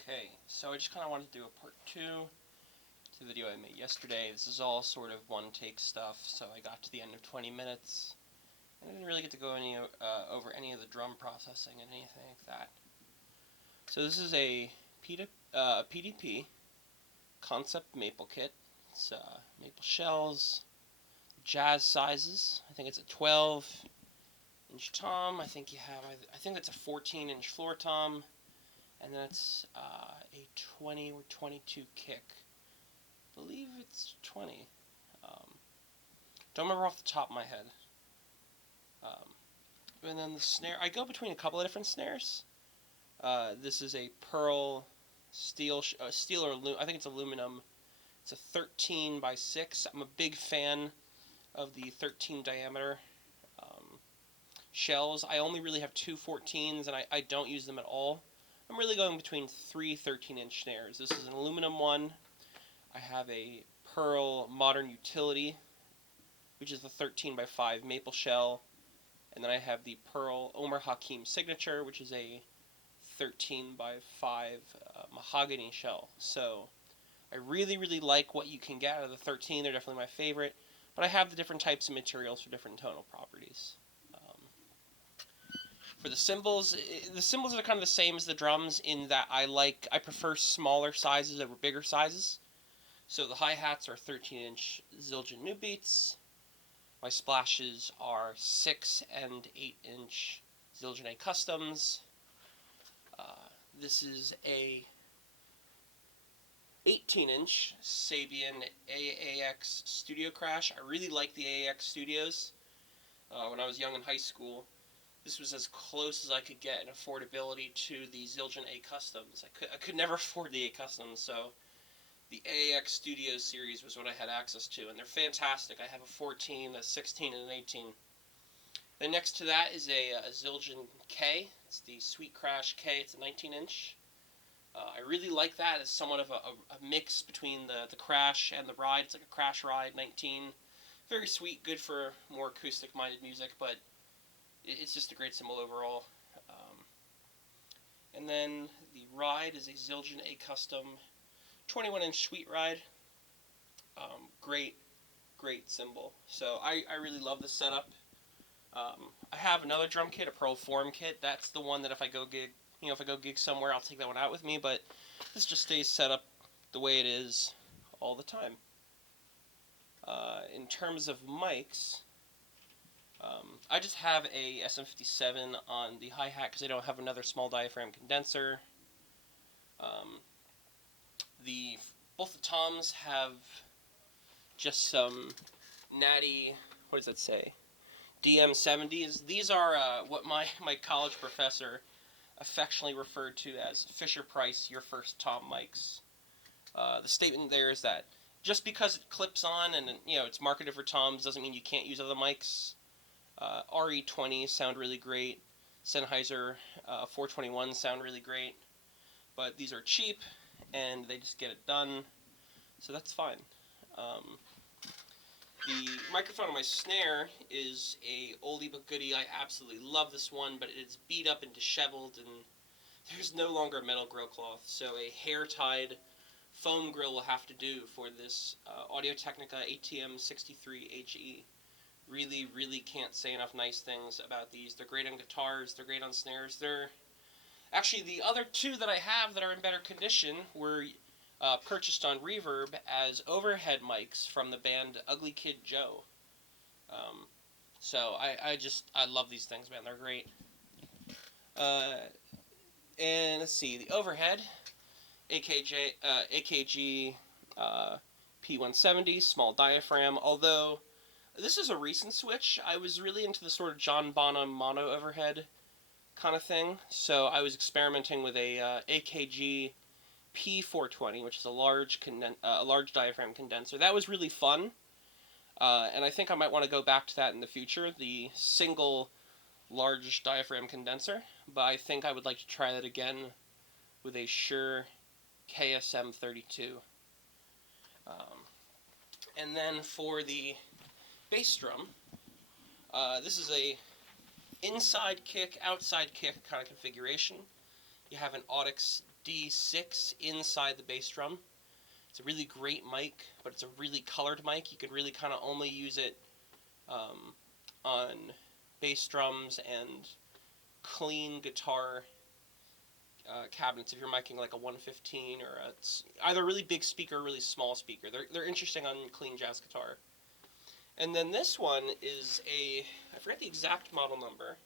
Okay, so I just kind of wanted to do a part 2 to the video I made yesterday. This is all sort of one-take stuff, so I got to the end of 20 minutes, and I didn't really get to go over any of the drum processing and anything like that. So this is a PDP concept maple kit. It's maple shells, jazz sizes. I think it's a 12-inch tom. I think it's a 14-inch floor tom. And that's a 20 or 22 kick. I believe it's 20. Don't remember off the top of my head. And then the snare, I go between a couple of different snares. This is a pearl steel or aluminum. I think it's aluminum. It's a 13 by 6. I'm a big fan of the 13 diameter shells. I only really have two 14s, and I don't use them at all. I'm really going between three 13-inch snares. This is an aluminum one. I have a Pearl Modern Utility, which is the 13 by 5 maple shell. And then I have the Pearl Omer Hakim Signature, which is a 13 by 5 mahogany shell. So I really, really like what you can get out of the 13. They're definitely my favorite. But I have the different types of materials for different tonal properties. For the cymbals are kind of the same as the drums in that I prefer smaller sizes over bigger sizes. So the hi-hats are 13-inch Zildjian New Beats. My splashes are 6 and 8-inch Zildjian A Customs. This is a 18-inch Sabian AAX Studio Crash. I really like the AAX Studios. When I was young in high school, this was as close as I could get in affordability to the Zildjian A Customs. I could never afford the A Customs, so the AAX Studios series was what I had access to, and they're fantastic. I have a 14, a 16, and an 18. Then next to that is a Zildjian K. It's the Sweet Crash K. It's a 19-inch. I really like that as somewhat of a mix between the Crash and the Ride. It's like a Crash Ride 19. Very sweet, good for more acoustic-minded music, but it's just a great cymbal overall. And then the Ride is a Zildjian A Custom 21-inch Sweet Ride. Great cymbal. So I really love this setup. I have another drum kit, a Pearl Form kit. That's the one that if I go gig somewhere, I'll take that one out with me. But this just stays set up the way it is all the time. In terms of mics, I just have a SM57 on the hi-hat because I don't have another small diaphragm condenser. Both the toms have just some natty, what does that say? DM70s. These are what my college professor affectionately referred to as Fisher-Price Your First Tom mics. The statement there is that just because it clips on and it's marketed for toms doesn't mean you can't use other mics. RE20 sound really great. Sennheiser 421 sound really great. But these are cheap, and they just get it done, so that's fine. The microphone on my snare is a oldie but goodie. I absolutely love this one, but it's beat up and disheveled, and there's no longer a metal grill cloth, so a hair-tied foam grill will have to do for this Audio-Technica ATM63HE. Really, really can't say enough nice things about these. They're great on guitars, they're great on snares. They're actually, the other two that I have that are in better condition were purchased on Reverb as overhead mics from the band Ugly Kid Joe. So I love these things, man. They're great. And let's see, the overhead, AKG P170, small diaphragm. Although this is a recent switch, I was really into the sort of John Bonham mono overhead kind of thing. So I was experimenting with a AKG P420, which is a large diaphragm condenser. That was really fun, and I think I might want to go back to that in the future, the single large diaphragm condenser, but I think I would like to try that again with a Shure KSM32. And then for the bass drum, this is a inside kick, outside kick kind of configuration. You have an Audix D6 inside the bass drum. It's a really great mic, but it's a really colored mic. You can really kind of only use it on bass drums and clean guitar cabinets if you're miking like a 115 or either a really big speaker or a really small speaker. They're interesting on clean jazz guitar. And then this one is I forget the exact model number,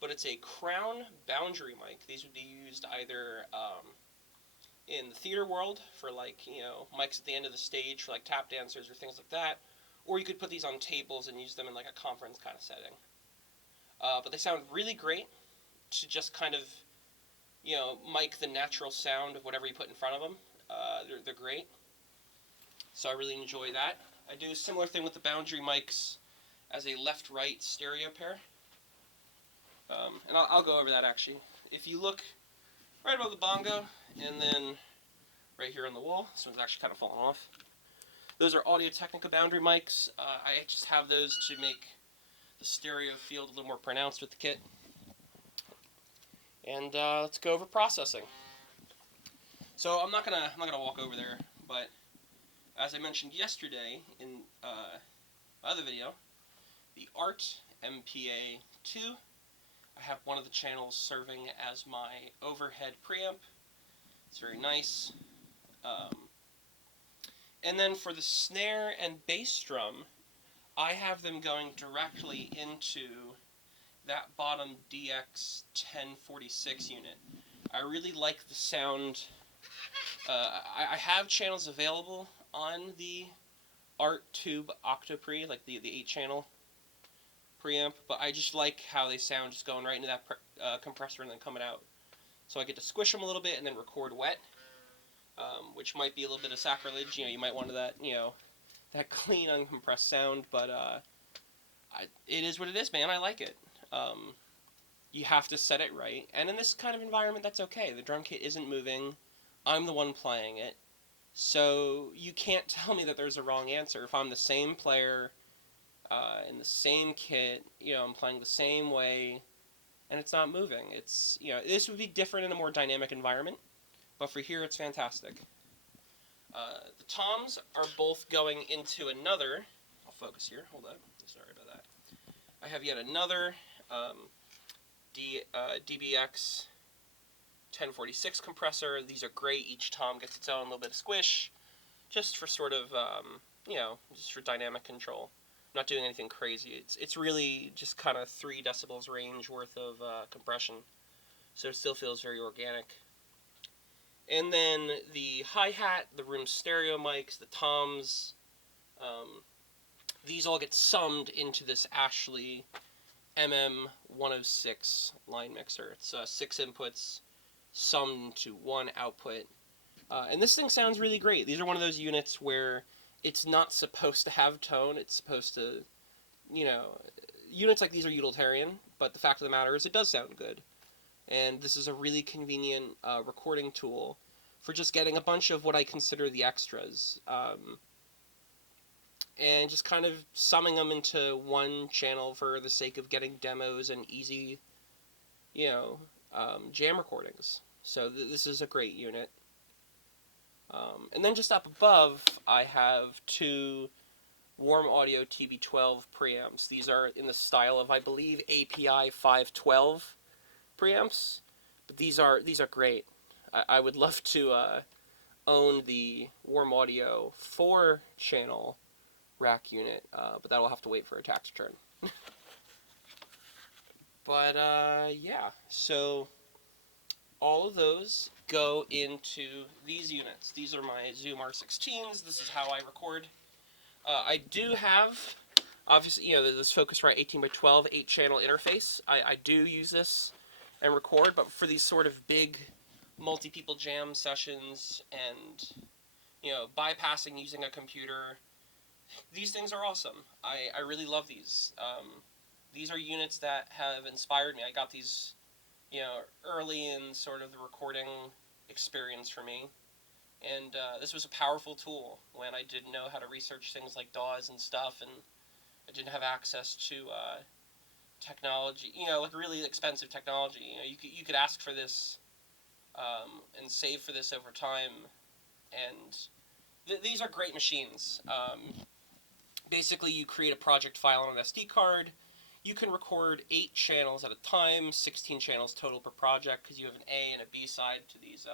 but it's a Crown Boundary mic. These would be used either in the theater world for mics at the end of the stage for like tap dancers or things like that, or you could put these on tables and use them in like a conference kind of setting. But they sound really great to just kind of mic the natural sound of whatever you put in front of them. They're great. So I really enjoy that. I do a similar thing with the Boundary mics as a left-right stereo pair. And I'll go over that actually. If you look right above the bongo, and then right here on the wall, this one's actually kind of falling off. Those are Audio-Technica Boundary mics. I just have those to make the stereo field a little more pronounced with the kit. And let's go over processing. So I'm not gonna walk over there, but as I mentioned yesterday in my other video, the ART MPA-2, I have one of the channels serving as my overhead preamp. It's very nice. And then for the snare and bass drum, I have them going directly into that bottom DX1046 unit. I really like the sound. I have channels available on the Art Tube Octopre, like the 8-channel preamp, but I just like how they sound just going right into that compressor and then coming out. So I get to squish them a little bit and then record wet, which might be a little bit of sacrilege. You might want that that clean uncompressed sound, but it is what it is, man. I like it. You have to set it right, and in this kind of environment, that's okay. The drum kit isn't moving. I'm the one playing it, so you can't tell me that there's a wrong answer. If I'm the same player in the same kit, I'm playing the same way, and it's not moving. It's this would be different in a more dynamic environment, but for here, it's fantastic. The toms are both going into another. I'll focus here. Hold on. Sorry about that. I have yet another DBX 1046 compressor. These are great. Each tom gets its own little bit of squish, just for sort of, just for dynamic control. I'm not doing anything crazy. It's really just kind of 3 decibels range worth of compression, so it still feels very organic. And then the hi-hat, the room stereo mics, the toms, these all get summed into this Ashley MM106 line mixer. It's 6 inputs summed to 1 output. And this thing sounds really great. These are one of those units where it's not supposed to have tone. It's supposed to, units like these are utilitarian, but the fact of the matter is it does sound good. And this is a really convenient recording tool for just getting a bunch of what I consider the extras. And just kind of summing them into one channel for the sake of getting demos and easy, jam recordings. So this is a great unit. And then just up above, I have 2 Warm Audio TB12 preamps. These are in the style of, I believe, API 512 preamps. But these are great. I would love to own the Warm Audio 4-channel rack unit, but that'll have to wait for a tax return. But yeah, so all of those go into these units. These are my Zoom R16s. This is how I record. I do have, obviously, this Focusrite 18x12 8-channel interface. I do use this and record, but for these sort of big multi-people jam sessions and, bypassing using a computer, these things are awesome. I really love these. These are units that have inspired me. I got these, early in sort of the recording experience for me. And this was a powerful tool when I didn't know how to research things like DAWs and stuff, and I didn't have access to technology, like really expensive technology. You could ask for this and save for this over time. And these are great machines. Basically, you create a project file on an SD card. You can record 8 channels at a time, 16 channels total per project, because you have an A and a B side to these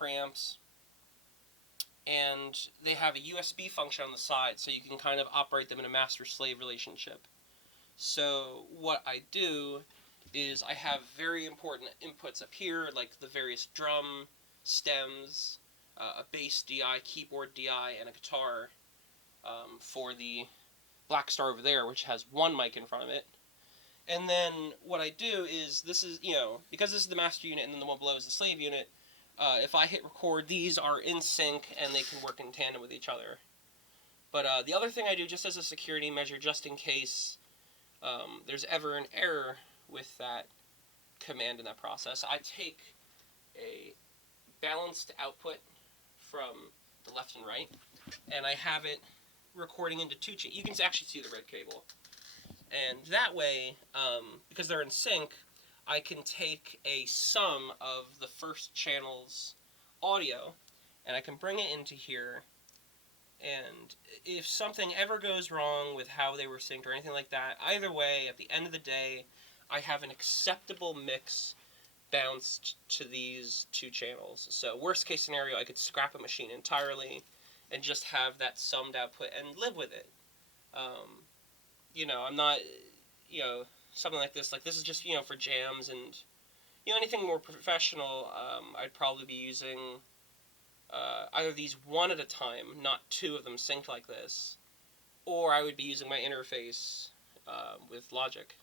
preamps. And they have a USB function on the side, so you can kind of operate them in a master-slave relationship. So what I do is I have very important inputs up here, like the various drum stems, a bass DI, keyboard DI, and a guitar for the Black Star over there, which has one mic in front of it. And then what I do is, this is, because this is the master unit and then the one below is the slave unit, if I hit record, these are in sync and they can work in tandem with each other. But the other thing I do, just as a security measure, just in case there's ever an error with that command in that process, I take a balanced output from the left and right, and I have it recording into 2 channels. You can actually see the red cable. And that way, because they're in sync, I can take a sum of the first channel's audio, and I can bring it into here, and if something ever goes wrong with how they were synced or anything like that, either way, at the end of the day, I have an acceptable mix bounced to these 2 channels. So worst case scenario, I could scrap a machine entirely and just have that summed output and live with it. I'm not, something like this is just, for jams and, anything more professional, I'd probably be using either these one at a time, not 2 of them synced like this, or I would be using my interface with Logic.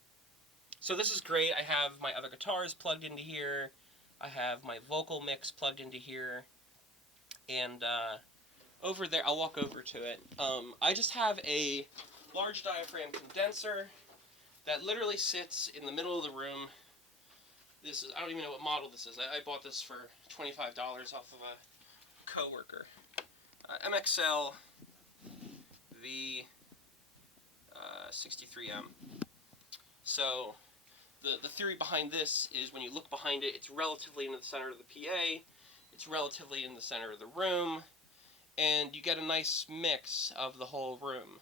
So this is great. I have my other guitars plugged into here. I have my vocal mix plugged into here. And over there, I'll walk over to it. I just have a large diaphragm condenser that literally sits in the middle of the room. I don't even know what model this is. I bought this for $25 off of a coworker. MXL V63M. So the theory behind this is when you look behind it, it's relatively in the center of the PA, it's relatively in the center of the room, and you get a nice mix of the whole room.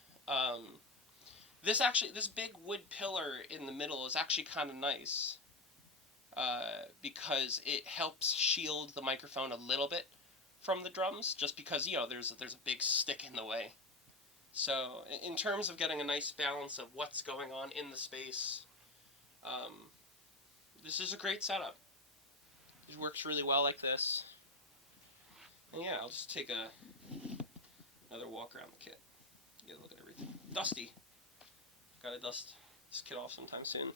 This big wood pillar in the middle is actually kind of nice because it helps shield the microphone a little bit from the drums, just because there's a big stick in the way. So in terms of getting a nice balance of what's going on in the space, this is a great setup. It works really well like this. And yeah, I'll just take another walk around the kit. Get a look at everything. Dusty. Gotta dust this kit off sometime soon.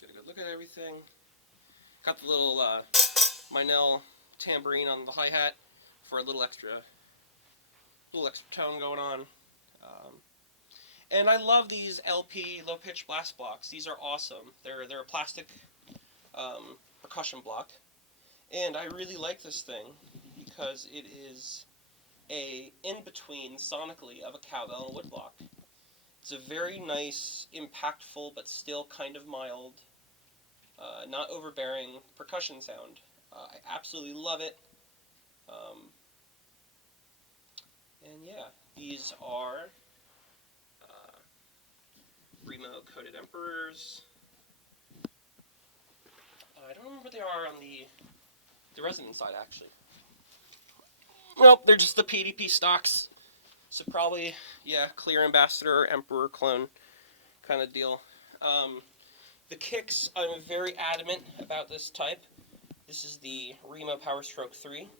Get a good look at everything. Got the little Meinl tambourine on the hi-hat for a little extra tone going on. And I love these LP low-pitch blast blocks. These are awesome. They're a plastic percussion block, and I really like this thing because it is a in-between sonically of a cowbell and a woodblock. It's a very nice, impactful, but still kind of mild, not overbearing percussion sound. I absolutely love it. And yeah, these are Remo coated Emperors. I don't remember what they are on the Resonance side, actually. Nope, they're just the PDP stocks. So probably, yeah, Clear Ambassador or Emperor clone kind of deal. The kicks, I'm very adamant about this type. This is the Remo Power Stroke 3.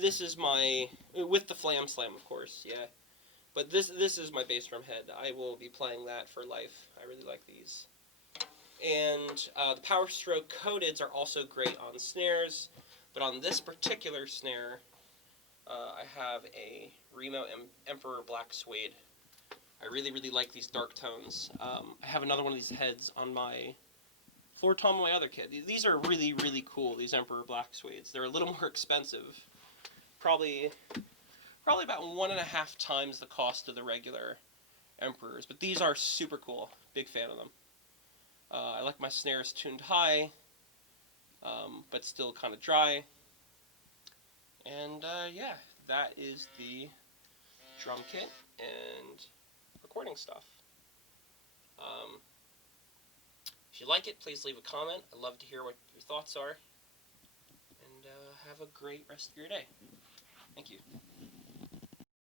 This is my, with the Flam Slam, of course, yeah. But this is my bass drum head. I will be playing that for life. I really like these. And the Power Stroke Coateds are also great on snares, but on this particular snare, I have a Remo Emperor Black Suede. I really, really like these dark tones. I have another one of these heads on my floor tom of my other kit. These are really, really cool, these Emperor Black Suedes. They're a little more expensive. Probably about 1.5 times the cost of the regular Emperors, but these are super cool. Big fan of them. I like my snares tuned high, but still kind of dry. And yeah, that is the drum kit and recording stuff. If you like it, please leave a comment. I'd love to hear what your thoughts are. And have a great rest of your day. Thank you.